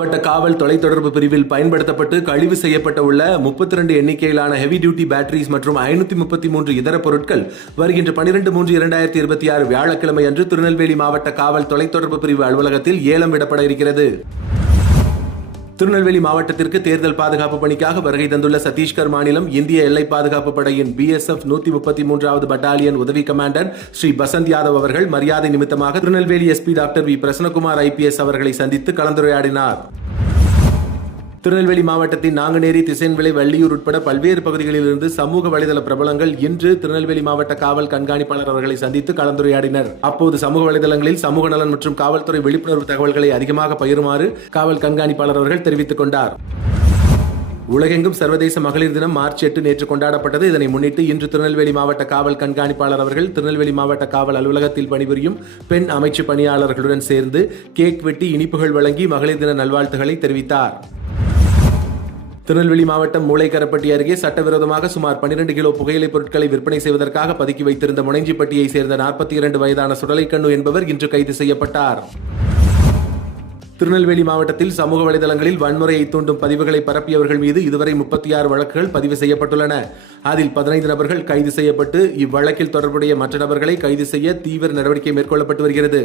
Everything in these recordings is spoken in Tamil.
மாவட்ட காவல் தொலைத்தொடர்பு பிரிவில் பயன்படுத்தப்பட்டு கழிவு செய்யப்பட்ட உள்ள 32 எண்ணிக்கையிலான ஹெவி டியூட்டி பேட்டரிஸ் மற்றும் 533 இதர பொருட்கள் வருகின்ற 12/3/2026 வியாழக்கிழமை அன்று திருநெல்வேலி மாவட்ட காவல் தொலைத்தொடர்பு பிரிவு அலுவலகத்தில் ஏலம் விடப்பட இருக்கிறது. திருநெல்வேலி மாவட்டத்திற்கு தேர்தல் பாதுகாப்பு பணிக்காக வருகை தந்துள்ள சத்தீஸ்கர் மாநிலம் இந்திய எல்லை பாதுகாப்பு படையின் BSF 133வது பட்டாலியன் உதவி கமாண்டர் ஸ்ரீ பசந்த் யாதவ் அவர்கள் மரியாதை நிமித்தமாக Tirunelveli SP doctor V Prasannakumar IPS அவர்களை சந்தித்து கலந்துரையாடினார். திருநெல்வேலி மாவட்டத்தின் நாங்குநேரி, திசையன்விளை, வள்ளியூர் உட்பட பல்வேறு பகுதிகளிலிருந்து சமூக வலைதள பிரபலங்கள் இன்று திருநெல்வேலி மாவட்ட காவல் கண்காணிப்பாளர் அவர்களை சந்தித்து கலந்துரையாடினர். அப்போது சமூக வலைதளங்களில் சமூக நலன் மற்றும் காவல்துறை விழிப்புணர்வு தகவல்களை அதிகமாக பகிருமாறு காவல் கண்காணிப்பாளர் அவர்கள் தெரிவித்துக் கொண்டார். உலகெங்கும் சர்வதேச மகளிர் தினம் மார்ச் 8 நேற்று கொண்டாடப்பட்டது. இதனை முன்னிட்டு இன்று திருநெல்வேலி மாவட்ட காவல் கண்காணிப்பாளர் அவர்கள் திருநெல்வேலி மாவட்ட காவல் அலுவலகத்தில் பணிபுரியும் பெண் அமைச்சு பணியாளர்களுடன் சேர்ந்து கேக் வெட்டி இனிப்புகள் வழங்கி மகளிர் தின நல்வாழ்த்துக்களை தெரிவித்தார். திருநெல்வேலி மாவட்டம் மூளைக்கரப்பட்டி அருகே சட்டவிரோதமாக சுமார் 12 கிலோ புகையிலைப் பொருட்களை விற்பனை செய்வதற்காக பதுக்கி வைத்திருந்த முனைஞ்சிப்பட்டியை சேர்ந்த 42 வயதான சுடலைக்கண்ணு என்பவர் இன்று கைது செய்யப்பட்டார். திருநெல்வேலி மாவட்டத்தில் சமூக வலைதளங்களில் வன்முறையை தூண்டும் பதிவுகளை பரப்பியவர்கள் மீது இதுவரை 36 வழக்குகள் பதிவு செய்யப்பட்டுள்ளன. அதில் 15 நபர்கள் கைது செய்யப்பட்டு இவ்வழக்கில் தொடர்புடைய மற்ற நபர்களை கைது செய்ய தீவிர நடவடிக்கை மேற்கொள்ளப்பட்டு வருகிறது.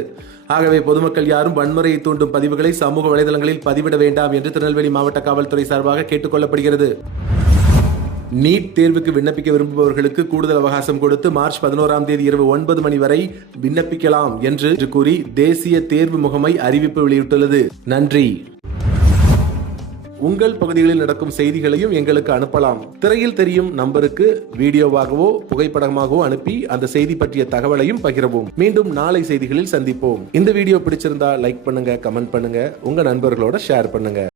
ஆகவே பொதுமக்கள் யாரும் வன்முறையை தூண்டும் பதிவுகளை சமூக வலைதளங்களில் பதிவிட வேண்டாம் என்று திருநெல்வேலி மாவட்ட காவல்துறை சார்பாக கேட்டுக் கொள்ளப்படுகிறது. நீட் தேர்வுக்கு விண்ணப்பிக்க விரும்புபவர்களுக்கு கூடுதல் அவகாசம் கொடுத்து மார்ச் 11ஆம் தேதி இரவு 9 மணி வரை விண்ணப்பிக்கலாம் என்று கூறி தேசிய தேர்வு முகமை அறிவிப்பு வெளியிட்டுள்ளது. நன்றி. உங்கள் பகுதிகளில் நடக்கும் செய்திகளையும் எங்களுக்கு அனுப்பலாம். திரையில் தெரியும் நம்பருக்கு வீடியோவாகவோ புகைப்படமாகவோ அனுப்பி அந்த செய்தி பற்றிய தகவலையும் பகிரவும். மீண்டும் நாளை செய்திகளில் சந்திப்போம். இந்த வீடியோ பிடிச்சிருந்தா லைக் பண்ணுங்க, கமெண்ட் பண்ணுங்க, உங்க நண்பர்களோட ஷேர் பண்ணுங்க.